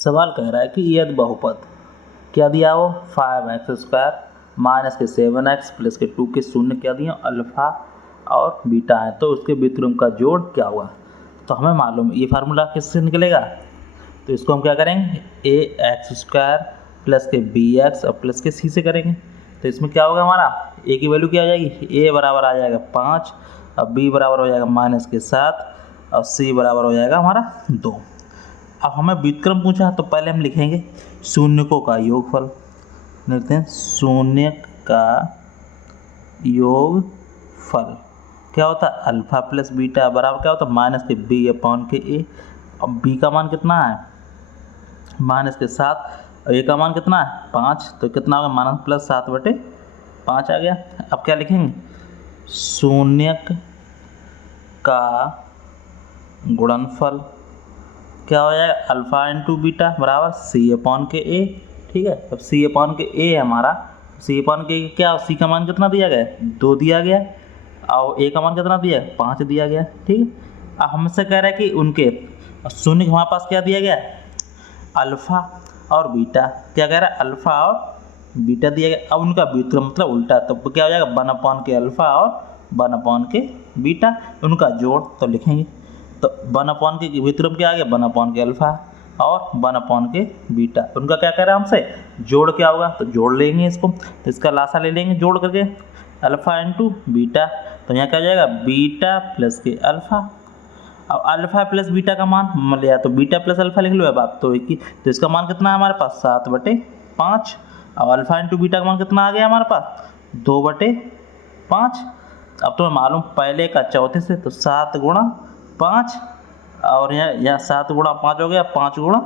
सवाल कह रहा है कि यदि बहुपद क्या दिया हो 5x² माइनस के 7x प्लस के 2 के शून्य क्या दिए अल्फा और बीटा है, तो उसके व्युत्क्रम का जोड़ क्या हुआ। तो हमें मालूम ये फार्मूला किससे निकलेगा, तो इसको हम क्या करेंगे ax² प्लस के bx और प्लस के c से करेंगे। तो इसमें क्या होगा हमारा a की वैल्यू क्या आ जाएगी, a बराबर आ जाएगा 5 और b बराबर हो जाएगा -7 और c बराबर हो जाएगा हमारा 2। अब हमें व्युत्क्रम पूछा है तो पहले हम लिखेंगे शून्यकों का योगफल, लिखते हैं शून्य का योगफल क्या होता है अल्फा प्लस बीटा बराबर क्या होता है माइनस के बी अपॉन के ए। अब बी का मान कितना है -7 और ए का मान कितना है 5, तो कितना होगा -+7/5 आ गया। अब क्या लिखेंगे शून्य का गुणनफल क्या हो जाएगा अल्फा इंटू बीटा बराबर सी अपॉन के ए। ठीक है, अब सी अपॉन के ए है हमारा, सी अपॉन के क्या, सी का मान कितना दिया गया 2 दिया गया और ए का मान कितना दिया 5 दिया गया। ठीक है, अब हमसे कह रहा है कि उनके शून्य हमारे पास क्या दिया गया अल्फा और बीटा, क्या कह रहा है अल्फा और बीटा दिया गया। अब उनका व्युत्क्रम मतलब उल्टा, तो क्या हो जाएगा 1 अपॉन के अल्फा और 1 अपॉन के बीटा, उनका जोड़। तो लिखेंगे तो 1 अपॉन के व्युत्क्रम क्या आ गया 1 अपॉन के अल्फा और 1 अपॉन के बीटा, उनका क्या कह रहा है हमसे जोड़ क्या होगा, तो जोड़ लेंगे इसको, तो इसका लासा ले लेंगे जोड़ करके अल्फा इंटू बीटा, तो यहाँ क्या हो जाएगा बीटा प्लस के अल्फा। अब अल्फा प्लस बीटा का मान मान लिया तो बीटा प्लस अल्फा लिख लो, अब आप तो एक ही, तो इसका मान कितना है हमारे पास 7/5 और अल्फा इंटू बीटा का मान कितना आ गया हमारे पास 2/5। अब तुम्हें मालूम पहले का चौथे से, तो 7 गुणा 5 और यहाँ 7 गुणा 5 हो गया, 5 गुणा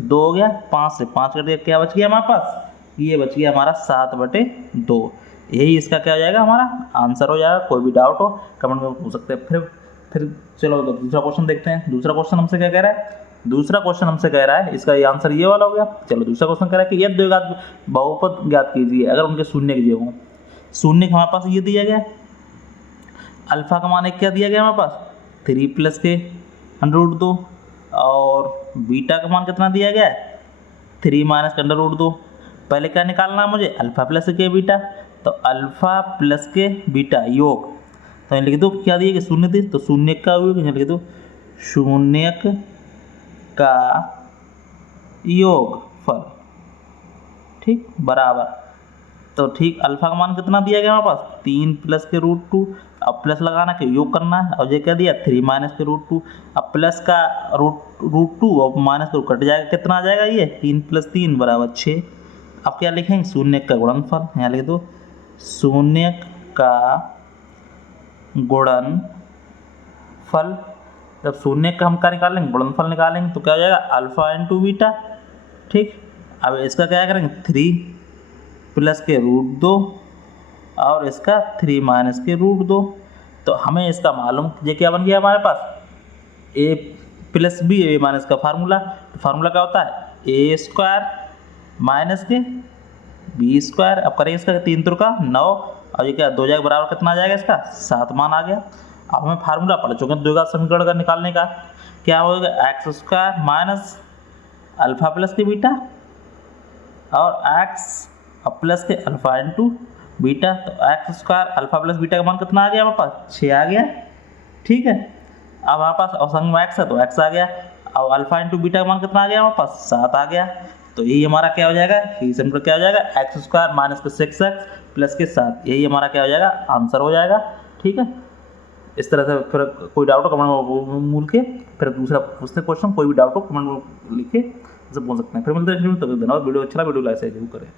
2 हो गया, 5 से 5 कर दिया, क्या बच गया हमारे पास, ये बच गया हमारा 7/2। यही इसका क्या हो जाएगा हमारा आंसर हो जाएगा। कोई भी डाउट हो कमेंट में पूछ सकते हैं। फिर चलो दूसरा क्वेश्चन देखते हैं। दूसरा क्वेश्चन हमसे क्या कह रहा है, दूसरा क्वेश्चन हमसे कह रहा है इसका ये आंसर ये वाला हो गया। चलो दूसरा क्वेश्चन कह रहा है कि यदि द्विघात बहुपद ज्ञात कीजिए अगर उनके शून्य के हो। शून्य हमारे पास ये दिया गया, अल्फा का मान एक क्या दिया गया हमारे पास 3 प्लस के √2 और बीटा का मान कितना दिया गया है 3 माइनस के √2। पहले क्या निकालना है मुझे अल्फा प्लस के बीटा, तो अल्फा प्लस के बीटा योग, तो लिख दो क्या दिया कि शून्य थी, तो शून्य का योग लिख दो शून्य का योगफल। ठीक बराबर, तो ठीक अल्फा का मान कितना दिया गया हमारे पास 3 प्लस के √2, अब प्लस लगाना के योग करना है और ये क्या दिया 3 माइनस के √2, अब प्लस का √2 और माइनस का कट जाएगा, कितना आ जाएगा ये 3 + 3 = 6। अब क्या लिखेंगे शून्य का गुणनफल, यहाँ लिख दो शून्य का गुणनफल। जब शून्य का हम क्या निकालेंगे गुणनफल निकालेंगे, तो क्या हो जाएगा अल्फा इंटू बीटा। ठीक, अब इसका क्या करेंगे 3 प्लस के √2 और इसका 3 माइनस के √2। तो हमें इसका मालूम ये क्या बन गया हमारे पास a plus b a minus का फार्मूला। तो फार्मूला क्या होता है a² माइनस के b²। अब करेंगे इसका 3 × 9 और ये क्या 2 जगह बराबर कितना आ जाएगा इसका 7 मान आ गया। अब हमें फार्मूला पढ़ चुके हैं द्विघात समीकरण का निकालने का, क्या होगा x² माइनस अल्फा प्लस के बीटा और x प्लस के अल्फा इंटू बीटा, तो x² अल्फा प्लस बीटा का मान कितना आ गया हमारे पास 6 आ गया। ठीक है, अब हमारे पास असंग में x है तो x आ गया और अल्फा इंटू बीटा का मान कितना आ गया हमारे पास 7 आ गया। तो यही हमारा क्या हो जाएगा, यही समीकरण क्या हो जाएगा x² माइनस के 6x प्लस के 7, यही हमारा क्या हो जाएगा आंसर हो जाएगा। ठीक है, इस तरह से फिर कोई डाउट हो कमेंट में मूल के फिर दूसरा पूछते क्वेश्चन, कोई भी डाउट हो कमेंट में लिख के पूछ सकते हैं। फिर मिलते हैं, तब धन्यवाद। वीडियो अच्छा लगा वीडियो लाइक शेयर जरूर करें।